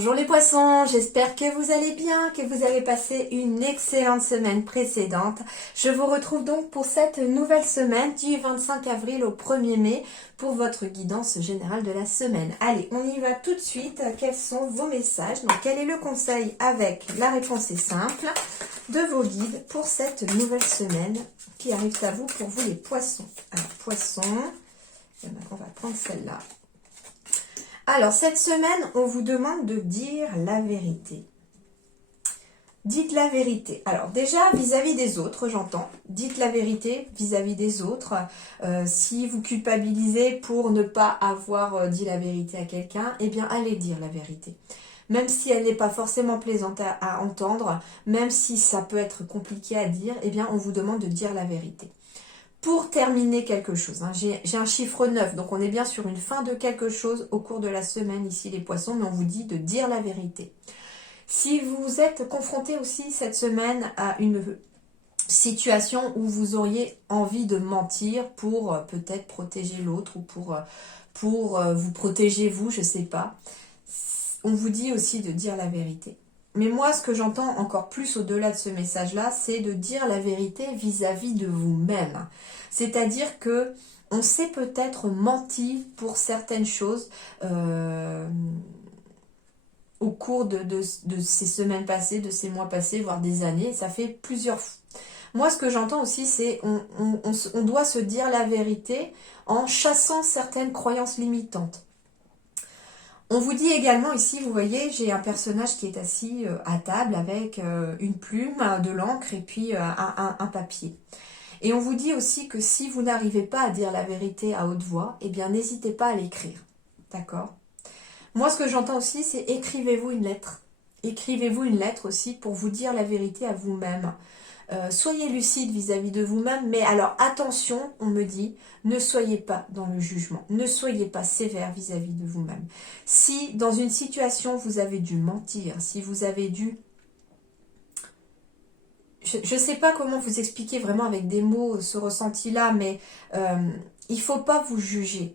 Bonjour les poissons, j'espère que vous allez bien, que vous avez passé une excellente semaine précédente. Je vous retrouve donc pour cette nouvelle semaine du 25 avril au 1er mai pour votre guidance générale de la semaine. Allez, on y va tout de suite. Quels sont vos messages? Donc, quel est le conseil avec la réponse est simple de vos guides pour cette nouvelle semaine qui arrive à vous pour vous les poissons? Alors, poissons, on va prendre celle-là. Alors, cette semaine, on vous demande de dire la vérité. Dites la vérité. Alors, déjà, vis-à-vis des autres, j'entends. Dites la vérité vis-à-vis des autres. Si vous culpabilisez pour ne pas avoir dit la vérité à quelqu'un, eh bien, allez dire la vérité. Même si elle n'est pas forcément plaisante à entendre, même si ça peut être compliqué à dire, eh bien, on vous demande de dire la vérité. Pour terminer quelque chose, hein, j'ai un chiffre 9, donc on est bien sur une fin de quelque chose au cours de la semaine ici les poissons, mais on vous dit de dire la vérité. Si vous êtes confronté aussi cette semaine à une situation où vous auriez envie de mentir pour peut-être protéger l'autre ou pour vous protéger vous, je ne sais pas, on vous dit aussi de dire la vérité. Mais moi, ce que j'entends encore plus au-delà de ce message-là, c'est de dire la vérité vis-à-vis de vous-même. C'est-à-dire que on s'est peut-être menti pour certaines choses au cours de ces semaines passées, de ces mois passés, voire des années. Ça fait plusieurs fois. Moi, ce que j'entends aussi, c'est on doit se dire la vérité en chassant certaines croyances limitantes. On vous dit également ici, vous voyez, j'ai un personnage qui est assis à table avec une plume, de l'encre et puis un papier. Et on vous dit aussi que si vous n'arrivez pas à dire la vérité à haute voix, eh bien n'hésitez pas à l'écrire. D'accord? Moi, ce que j'entends aussi, c'est écrivez-vous une lettre. Écrivez-vous une lettre aussi pour vous dire la vérité à vous-même. Soyez lucide vis-à-vis de vous-même, mais alors attention, on me dit, ne soyez pas dans le jugement, ne soyez pas sévère vis-à-vis de vous-même. Si dans une situation vous avez dû mentir, si vous avez dû... Je ne sais pas comment vous expliquer vraiment avec des mots ce ressenti-là, mais il ne faut pas vous juger.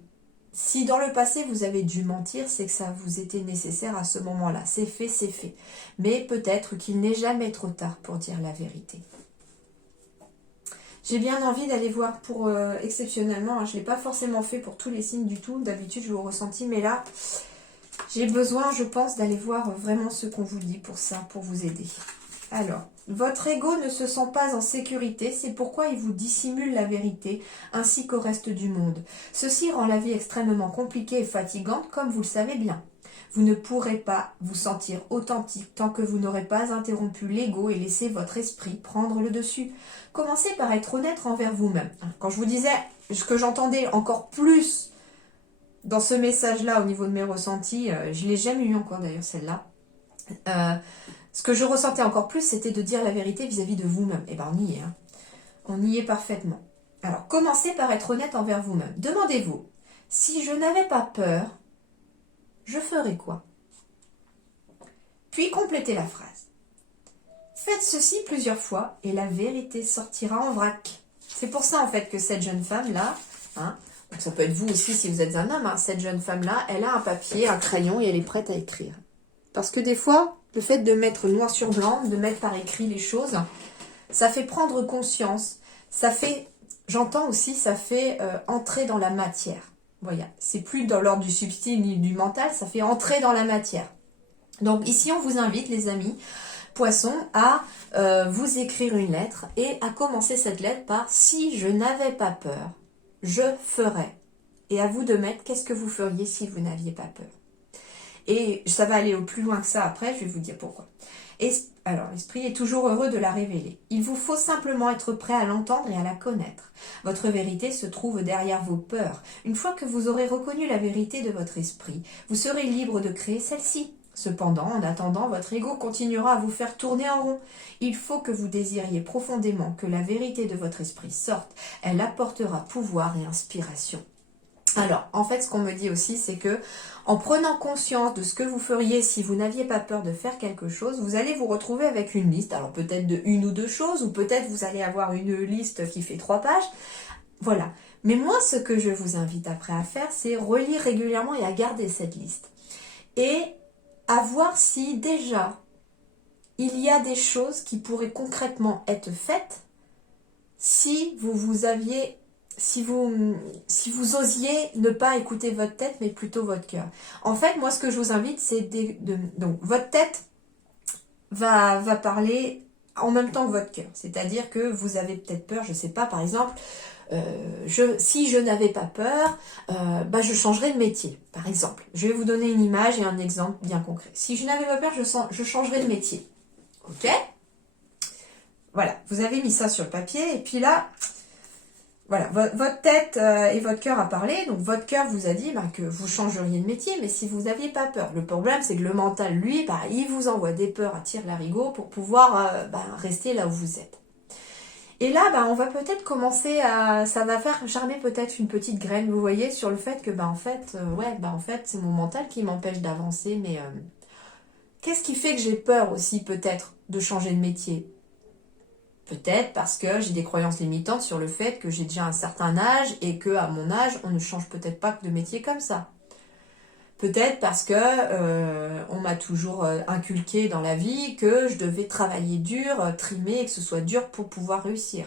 Si dans le passé vous avez dû mentir, c'est que ça vous était nécessaire à ce moment-là. C'est fait, c'est fait. Mais peut-être qu'il n'est jamais trop tard pour dire la vérité. J'ai bien envie d'aller voir pour exceptionnellement, hein, je ne l'ai pas forcément fait pour tous les signes du tout, d'habitude je vous ressenti, mais là j'ai besoin, je pense, d'aller voir vraiment ce qu'on vous dit pour ça, pour vous aider. Alors, votre ego ne se sent pas en sécurité, c'est pourquoi il vous dissimule la vérité, ainsi qu'au reste du monde. Ceci rend la vie extrêmement compliquée et fatigante, comme vous le savez bien. Vous ne pourrez pas vous sentir authentique tant que vous n'aurez pas interrompu l'ego et laissé votre esprit prendre le dessus. Commencez par être honnête envers vous-même. Quand je vous disais ce que j'entendais encore plus dans ce message-là au niveau de mes ressentis, je ne l'ai jamais eu encore d'ailleurs celle-là, ce que je ressentais encore plus, c'était de dire la vérité vis-à-vis de vous-même. Et bien on y est, hein. On y est parfaitement. Alors commencez par être honnête envers vous-même. Demandez-vous, si je n'avais pas peur, je ferais quoi? Puis complétez la phrase. Faites ceci plusieurs fois et la vérité sortira en vrac. C'est pour ça en fait que cette jeune femme-là, hein, donc ça peut être vous aussi si vous êtes un homme, hein, cette jeune femme-là, elle a un papier, un crayon et elle est prête à écrire. Parce que des fois, le fait de mettre noir sur blanc, de mettre par écrit les choses, ça fait prendre conscience, ça fait, j'entends aussi, ça fait entrer dans la matière. Voilà, c'est plus dans l'ordre du subtil ni du mental, ça fait entrer dans la matière. Donc ici, on vous invite, les amis, poissons, à vous écrire une lettre et à commencer cette lettre par « Si je n'avais pas peur, je ferais ». Et à vous de mettre « Qu'est-ce que vous feriez si vous n'aviez pas peur ?» Et ça va aller au plus loin que ça après, je vais vous dire pourquoi. Alors, l'esprit est toujours heureux de la révéler. Il vous faut simplement être prêt à l'entendre et à la connaître. Votre vérité se trouve derrière vos peurs. Une fois que vous aurez reconnu la vérité de votre esprit, vous serez libre de créer celle-ci. Cependant, en attendant, votre ego continuera à vous faire tourner en rond. Il faut que vous désiriez profondément que la vérité de votre esprit sorte. Elle apportera pouvoir et inspiration. Alors, en fait, ce qu'on me dit aussi, c'est que en prenant conscience de ce que vous feriez si vous n'aviez pas peur de faire quelque chose, vous allez vous retrouver avec une liste. Alors, peut-être de 1 ou 2 choses, ou peut-être vous allez avoir une liste qui fait 3 pages. Voilà. Mais moi, ce que je vous invite après à faire, c'est relire régulièrement et à garder cette liste. Et à voir si déjà il y a des choses qui pourraient concrètement être faites si vous aviez, si vous osiez ne pas écouter votre tête, mais plutôt votre cœur. En fait, moi, ce que je vous invite, c'est donc votre tête va parler en même temps que votre cœur. C'est-à-dire que vous avez peut-être peur, je sais pas, par exemple, si je n'avais pas peur, je changerais de métier, par exemple. Je vais vous donner une image et un exemple bien concret. Si je n'avais pas peur, je changerais de métier. Ok ? Voilà, vous avez mis ça sur le papier et puis là, voilà, votre tête et votre cœur a parlé. Donc votre cœur vous a dit que vous changeriez de métier, mais si vous n'aviez pas peur. Le problème, c'est que le mental, lui, il vous envoie des peurs à tire-larigot pour pouvoir rester là où vous êtes. Et là, on va peut-être commencer ça va faire germer peut-être une petite graine, vous voyez, sur le fait que, en fait, c'est mon mental qui m'empêche d'avancer, mais qu'est-ce qui fait que j'ai peur aussi, peut-être, de changer de métier ? Peut-être parce que j'ai des croyances limitantes sur le fait que j'ai déjà un certain âge et que à mon âge, on ne change peut-être pas de métier comme ça. Peut-être parce que on m'a toujours inculqué dans la vie que je devais travailler dur, trimer, et que ce soit dur pour pouvoir réussir.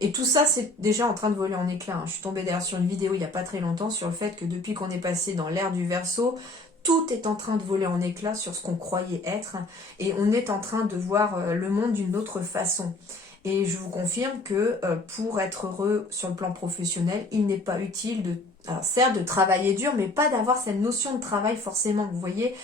Et tout ça, c'est déjà en train de voler en éclats. Je suis tombée d'ailleurs sur une vidéo il n'y a pas très longtemps sur le fait que depuis qu'on est passé dans l'ère du Verseau, tout est en train de voler en éclats sur ce qu'on croyait être. Et on est en train de voir le monde d'une autre façon. Et je vous confirme que pour être heureux sur le plan professionnel, il n'est pas utile alors certes de travailler dur, mais pas d'avoir cette notion de travail forcément. Vous voyez,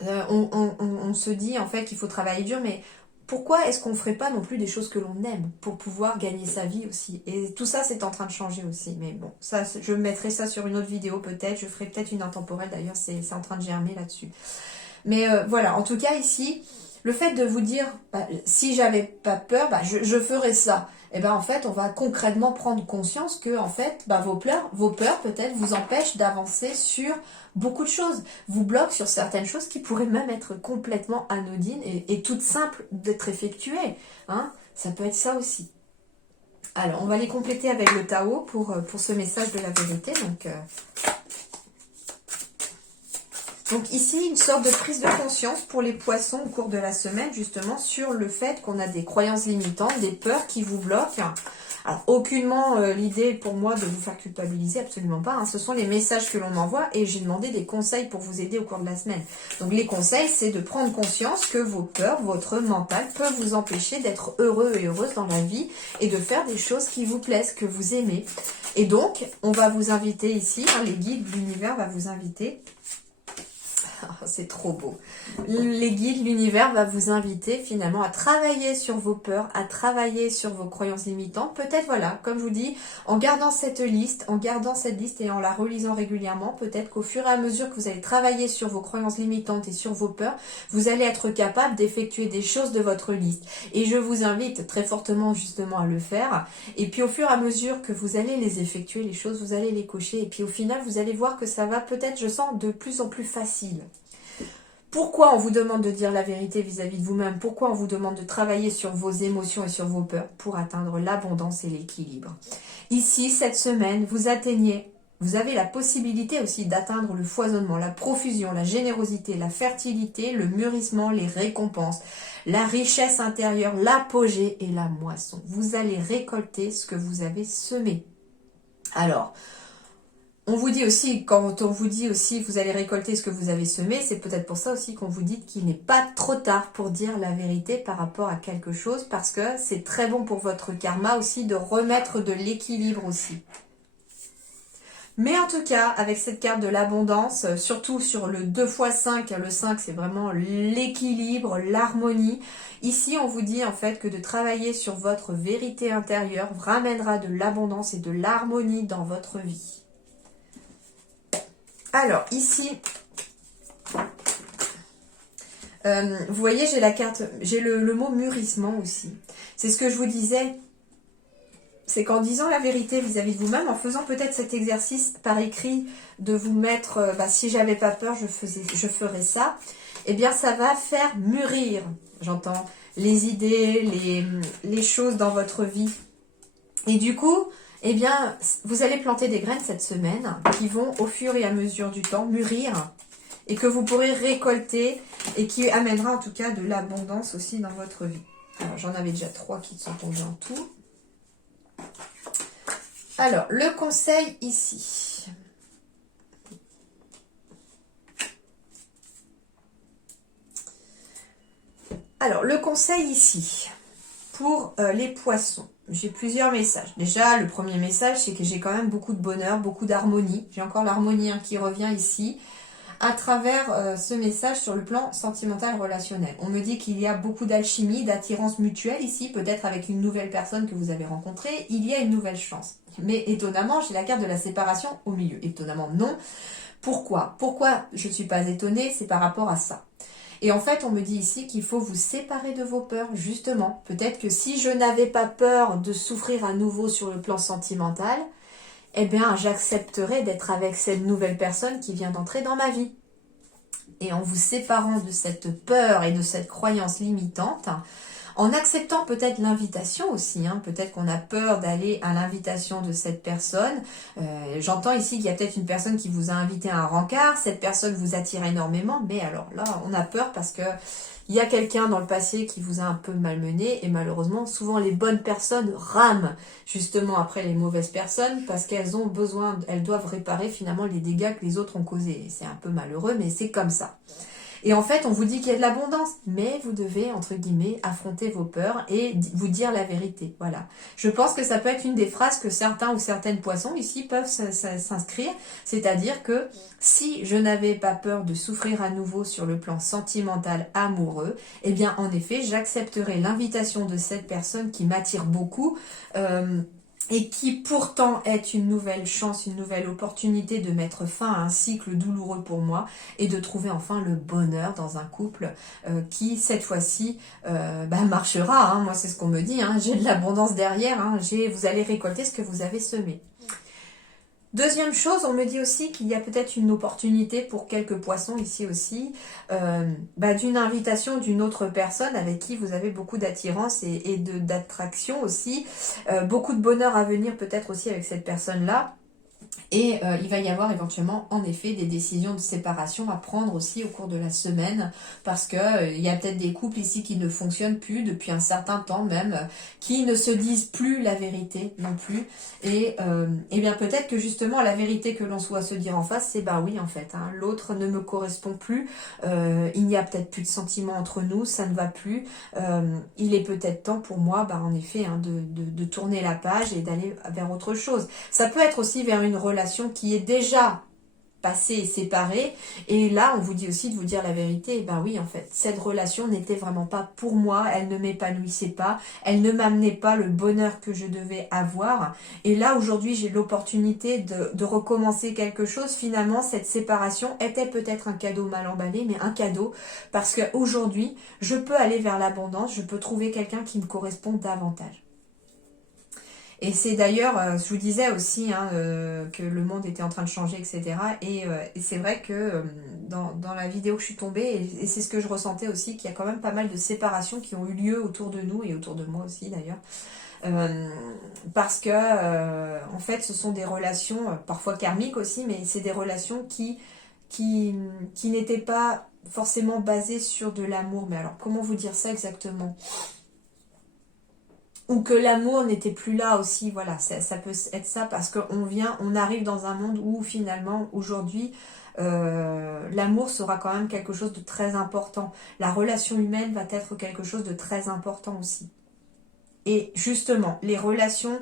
on se dit en fait qu'il faut travailler dur, mais pourquoi est-ce qu'on ne ferait pas non plus des choses que l'on aime pour pouvoir gagner sa vie aussi? Et tout ça, c'est en train de changer aussi. Mais bon, ça, je mettrai ça sur une autre vidéo peut-être. Je ferai peut-être une intemporelle d'ailleurs, c'est en train de germer là-dessus. Mais voilà, en tout cas ici, le fait de vous dire, si j'avais pas peur, je ferais ça. Et en fait, on va concrètement prendre conscience que en fait, vos peurs peut-être vous empêchent d'avancer sur beaucoup de choses. Vous bloquent sur certaines choses qui pourraient même être complètement anodines et toutes simples d'être effectuées. Hein. Ça peut être ça aussi. Alors, on va les compléter avec le Tao pour ce message de la vérité. Donc ici, une sorte de prise de conscience pour les poissons au cours de la semaine, justement, sur le fait qu'on a des croyances limitantes, des peurs qui vous bloquent. Alors, aucunement l'idée pour moi de vous faire culpabiliser, absolument pas. Hein. Ce sont les messages que l'on m'envoie et j'ai demandé des conseils pour vous aider au cours de la semaine. Donc les conseils, c'est de prendre conscience que vos peurs, votre mental peut vous empêcher d'être heureux et heureuse dans la vie et de faire des choses qui vous plaisent, que vous aimez. Et donc, on va vous inviter ici, les guides de l'univers vont vous inviter. C'est trop beau. Les guides, l'univers va vous inviter finalement à travailler sur vos peurs, à travailler sur vos croyances limitantes. Peut-être, voilà, comme je vous dis, en gardant cette liste et en la relisant régulièrement, peut-être qu'au fur et à mesure que vous allez travailler sur vos croyances limitantes et sur vos peurs, vous allez être capable d'effectuer des choses de votre liste. Et je vous invite très fortement justement à le faire. Et puis au fur et à mesure que vous allez les effectuer, les choses, vous allez les cocher. Et puis au final, vous allez voir que ça va peut-être, je sens, de plus en plus facile. Pourquoi on vous demande de dire la vérité vis-à-vis de vous-même? Pourquoi on vous demande de travailler sur vos émotions et sur vos peurs? Pour atteindre l'abondance et l'équilibre. Ici, cette semaine, vous avez la possibilité aussi d'atteindre le foisonnement, la profusion, la générosité, la fertilité, le mûrissement, les récompenses, la richesse intérieure, l'apogée et la moisson. Vous allez récolter ce que vous avez semé. Alors, on vous dit aussi, quand on vous dit aussi vous allez récolter ce que vous avez semé, c'est peut-être pour ça aussi qu'on vous dit qu'il n'est pas trop tard pour dire la vérité par rapport à quelque chose, parce que c'est très bon pour votre karma aussi de remettre de l'équilibre aussi. Mais en tout cas, avec cette carte de l'abondance, surtout sur le 2x5, le 5 c'est vraiment l'équilibre, l'harmonie. Ici, on vous dit en fait que de travailler sur votre vérité intérieure ramènera de l'abondance et de l'harmonie dans votre vie. Alors, ici, vous voyez, j'ai la carte, j'ai le mot mûrissement aussi. C'est ce que je vous disais, c'est qu'en disant la vérité vis-à-vis de vous-même, en faisant peut-être cet exercice par écrit, de vous mettre, si j'avais pas peur, je ferais ça, eh bien, ça va faire mûrir, j'entends, les idées, les choses dans votre vie. Et du coup, eh bien, vous allez planter des graines cette semaine qui vont au fur et à mesure du temps mûrir et que vous pourrez récolter et qui amènera en tout cas de l'abondance aussi dans votre vie. Alors, j'en avais déjà 3 qui sont tombés en tout. Alors, le conseil ici. Alors, le conseil ici, pour les poissons, j'ai plusieurs messages. Déjà, le premier message, c'est que j'ai quand même beaucoup de bonheur, beaucoup d'harmonie. J'ai encore l'harmonie qui revient ici, à travers ce message sur le plan sentimental relationnel. On me dit qu'il y a beaucoup d'alchimie, d'attirance mutuelle ici, peut-être avec une nouvelle personne que vous avez rencontrée. Il y a une nouvelle chance. Mais étonnamment, j'ai la carte de la séparation au milieu. Étonnamment, non. Pourquoi? Pourquoi je ne suis pas étonnée? C'est par rapport à ça. Et en fait, on me dit ici qu'il faut vous séparer de vos peurs, justement. Peut-être que si je n'avais pas peur de souffrir à nouveau sur le plan sentimental, eh bien, j'accepterais d'être avec cette nouvelle personne qui vient d'entrer dans ma vie. Et en vous séparant de cette peur et de cette croyance limitante, en acceptant peut-être l'invitation aussi, peut-être qu'on a peur d'aller à l'invitation de cette personne. J'entends ici qu'il y a peut-être une personne qui vous a invité à un rencard, cette personne vous attire énormément, mais alors là, on a peur parce que il y a quelqu'un dans le passé qui vous a un peu malmené et malheureusement, souvent les bonnes personnes rament justement après les mauvaises personnes parce qu'elles ont besoin, elles doivent réparer finalement les dégâts que les autres ont causés. C'est un peu malheureux, mais c'est comme ça. Et en fait, on vous dit qu'il y a de l'abondance, mais vous devez, entre guillemets, affronter vos peurs et vous dire la vérité. Voilà. Je pense que ça peut être une des phrases que certains ou certaines poissons ici peuvent s'inscrire, c'est-à-dire que si je n'avais pas peur de souffrir à nouveau sur le plan sentimental amoureux, eh bien, en effet, j'accepterais l'invitation de cette personne qui m'attire beaucoup, et qui pourtant est une nouvelle chance, une nouvelle opportunité de mettre fin à un cycle douloureux pour moi et de trouver enfin le bonheur dans un couple qui, cette fois-ci, marchera. Moi, c'est ce qu'on me dit. J'ai de l'abondance derrière. Vous allez récolter ce que vous avez semé. Deuxième chose, on me dit aussi qu'il y a peut-être une opportunité pour quelques poissons ici aussi, d'une invitation d'une autre personne avec qui vous avez beaucoup d'attirance et d'attraction aussi. Beaucoup de bonheur à venir peut-être aussi avec cette personne-là. Et il va y avoir éventuellement, en effet, des décisions de séparation à prendre aussi au cours de la semaine, parce que il y a peut-être des couples ici qui ne fonctionnent plus depuis un certain temps même, qui ne se disent plus la vérité non plus. Et bien peut-être que justement la vérité que l'on soit se dire en face, c'est oui en fait, l'autre ne me correspond plus, il n'y a peut-être plus de sentiments entre nous, ça ne va plus. Il est peut-être temps pour moi, en effet, de tourner la page et d'aller vers autre chose. Ça peut être aussi vers une relation qui est déjà passée et séparée, et là on vous dit aussi de vous dire la vérité. Oui en fait, cette relation n'était vraiment pas pour moi, elle ne m'épanouissait pas, elle ne m'amenait pas le bonheur que je devais avoir, et là aujourd'hui j'ai l'opportunité de recommencer quelque chose. Finalement cette séparation était peut-être un cadeau mal emballé, mais un cadeau, parce qu'aujourd'hui je peux aller vers l'abondance, je peux trouver quelqu'un qui me correspond davantage. Et c'est d'ailleurs, je vous disais aussi que le monde était en train de changer, etc. Et c'est vrai que dans la vidéo que je suis tombée, et c'est ce que je ressentais aussi, qu'il y a quand même pas mal de séparations qui ont eu lieu autour de nous et autour de moi aussi d'ailleurs. Parce que, en fait, ce sont des relations, parfois karmiques aussi, mais c'est des relations qui n'étaient pas forcément basées sur de l'amour. Mais alors, comment vous dire ça exactement ? Ou que l'amour n'était plus là aussi, voilà, ça peut être ça, parce on arrive dans un monde où finalement, aujourd'hui, l'amour sera quand même quelque chose de très important. La relation humaine va être quelque chose de très important aussi. Et justement, les relations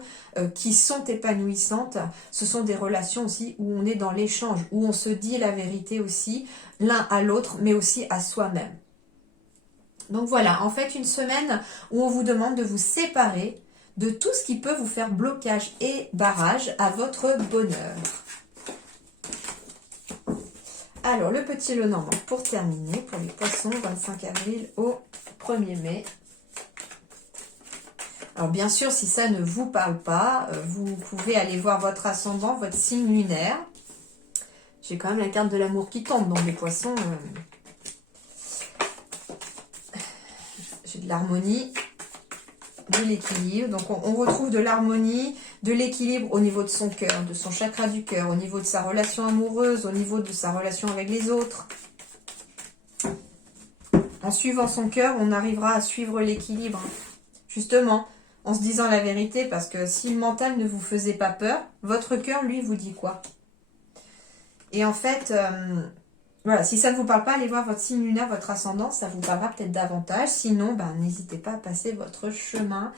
qui sont épanouissantes, ce sont des relations aussi où on est dans l'échange, où on se dit la vérité aussi, l'un à l'autre, mais aussi à soi-même. Donc voilà, en fait, une semaine où on vous demande de vous séparer de tout ce qui peut vous faire blocage et barrage à votre bonheur. Alors, le petit Lenormand pour terminer, pour les poissons, 25 avril au 1er mai. Alors, bien sûr, si ça ne vous parle pas, vous pouvez aller voir votre ascendant, votre signe lunaire. J'ai quand même la carte de l'amour qui tombe, donc les poissons... J'ai de l'harmonie, de l'équilibre. Donc on retrouve de l'harmonie, de l'équilibre au niveau de son cœur, de son chakra du cœur, au niveau de sa relation amoureuse, au niveau de sa relation avec les autres. En suivant son cœur, on arrivera à suivre l'équilibre. Justement, en se disant la vérité, parce que si le mental ne vous faisait pas peur, votre cœur, lui, vous dit quoi? Et en fait, voilà, si ça ne vous parle pas, allez voir votre signe lunaire, votre ascendant, ça vous parlera peut-être davantage. Sinon, ben, n'hésitez pas à passer votre chemin.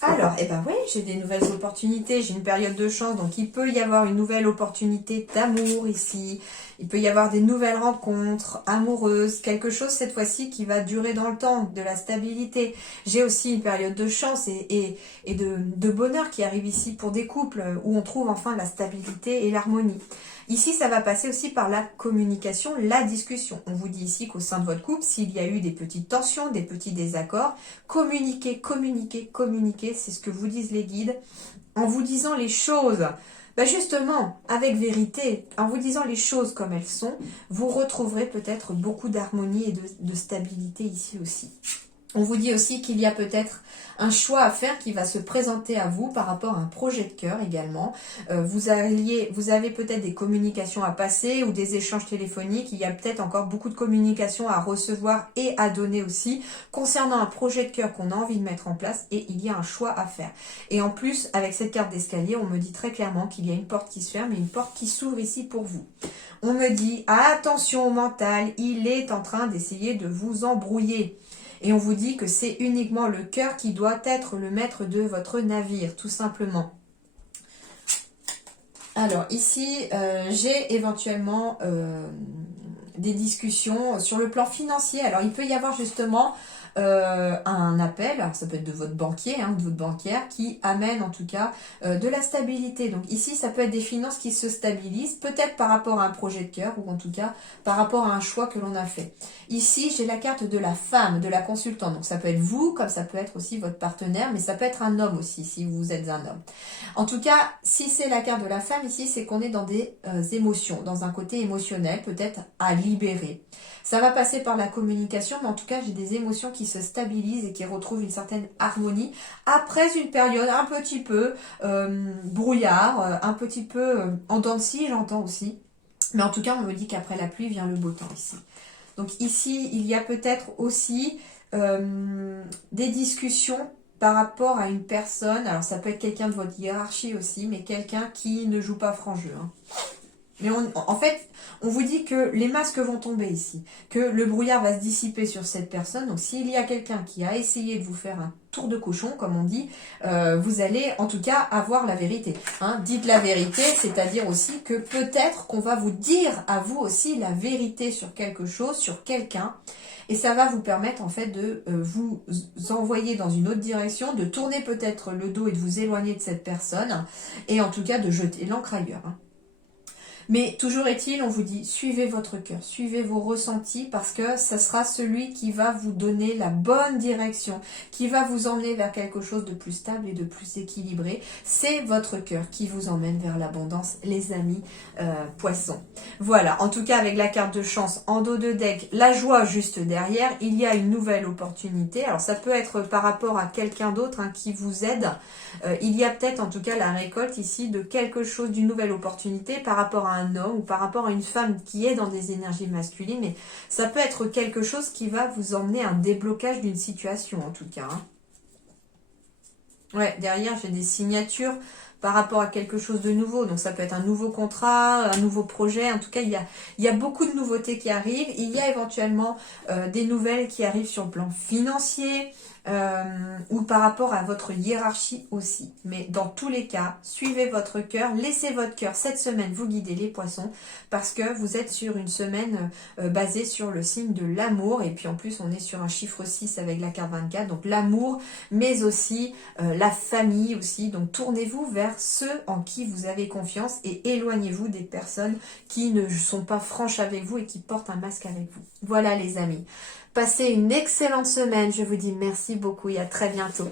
Alors, eh ben oui, j'ai des nouvelles opportunités, j'ai une période de chance, donc il peut y avoir une nouvelle opportunité d'amour ici. Il peut y avoir des nouvelles rencontres amoureuses, quelque chose cette fois-ci qui va durer dans le temps, de la stabilité. J'ai aussi une période de chance et de bonheur qui arrive ici pour des couples où on trouve enfin la stabilité et l'harmonie. Ici, ça va passer aussi par la communication, la discussion. On vous dit ici qu'au sein de votre couple, s'il y a eu des petites tensions, des petits désaccords, communiquez, communiquez, communiquez, c'est ce que vous disent les guides, en vous disant les choses. Ben justement, avec vérité, en vous disant les choses comme elles sont, vous retrouverez peut-être beaucoup d'harmonie et de stabilité ici aussi. On vous dit aussi qu'il y a peut-être un choix à faire qui va se présenter à vous par rapport à un projet de cœur également. Vous avez peut-être des communications à passer ou des échanges téléphoniques. Il y a peut-être encore beaucoup de communications à recevoir et à donner aussi concernant un projet de cœur qu'on a envie de mettre en place et il y a un choix à faire. Et en plus, avec cette carte d'escalier, on me dit très clairement qu'il y a une porte qui se ferme et une porte qui s'ouvre ici pour vous. On me dit, attention au mental, il est en train d'essayer de vous embrouiller. Et on vous dit que c'est uniquement le cœur qui doit être le maître de votre navire, tout simplement. Alors ici, j'ai éventuellement des discussions sur le plan financier. Alors il peut y avoir justement un appel, alors ça peut être de votre banquier, de votre banquière, qui amène en tout cas de la stabilité. Donc ici, ça peut être des finances qui se stabilisent, peut-être par rapport à un projet de cœur, ou en tout cas par rapport à un choix que l'on a fait. Ici, j'ai la carte de la femme, de la consultante. Donc ça peut être vous, comme ça peut être aussi votre partenaire, mais ça peut être un homme aussi, si vous êtes un homme. En tout cas, si c'est la carte de la femme, ici, c'est qu'on est dans des émotions, dans un côté émotionnel, peut-être à libérer. Ça va passer par la communication, mais en tout cas, j'ai des émotions qui se stabilisent et qui retrouvent une certaine harmonie après une période un petit peu brouillard, un petit peu en dents de scie, j'entends aussi. Mais en tout cas, on me dit qu'après la pluie vient le beau temps ici. Donc ici, il y a peut-être aussi des discussions par rapport à une personne. Alors ça peut être quelqu'un de votre hiérarchie aussi, mais quelqu'un qui ne joue pas franc jeu. Mais en fait, on vous dit que les masques vont tomber ici, que le brouillard va se dissiper sur cette personne. Donc s'il y a quelqu'un qui a essayé de vous faire un tour de cochon, comme on dit, vous allez en tout cas avoir la vérité. Dites la vérité, c'est-à-dire aussi que peut-être qu'on va vous dire à vous aussi la vérité sur quelque chose, sur quelqu'un. Et ça va vous permettre en fait de vous envoyer dans une autre direction, de tourner peut-être le dos et de vous éloigner de cette personne. Et en tout cas de jeter l'encre ailleurs. Mais toujours est-il, on vous dit, suivez votre cœur, suivez vos ressentis parce que ça sera celui qui va vous donner la bonne direction, qui va vous emmener vers quelque chose de plus stable et de plus équilibré. C'est votre cœur qui vous emmène vers l'abondance, les amis poissons. Voilà, en tout cas avec la carte de chance en dos de deck, la joie juste derrière, il y a une nouvelle opportunité. Alors ça peut être par rapport à quelqu'un d'autre qui vous aide. Il y a peut-être en tout cas la récolte ici de quelque chose, d'une nouvelle opportunité par rapport à un homme ou par rapport à une femme qui est dans des énergies masculines, mais ça peut être quelque chose qui va vous emmener à un déblocage d'une situation en tout cas. Ouais, derrière j'ai des signatures par rapport à quelque chose de nouveau, donc ça peut être un nouveau contrat, un nouveau projet, en tout cas il y a beaucoup de nouveautés qui arrivent, il y a éventuellement des nouvelles qui arrivent sur le plan financier, ou par rapport à votre hiérarchie aussi. Mais dans tous les cas, suivez votre cœur, laissez votre cœur cette semaine vous guider les poissons, parce que vous êtes sur une semaine basée sur le signe de l'amour, et puis en plus on est sur un chiffre 6 avec la carte 24, donc l'amour, mais aussi la famille aussi, donc tournez-vous vers ceux en qui vous avez confiance et éloignez-vous des personnes qui ne sont pas franches avec vous et qui portent un masque avec vous. Voilà les amis. Passez une excellente semaine. Je vous dis merci beaucoup et à très bientôt.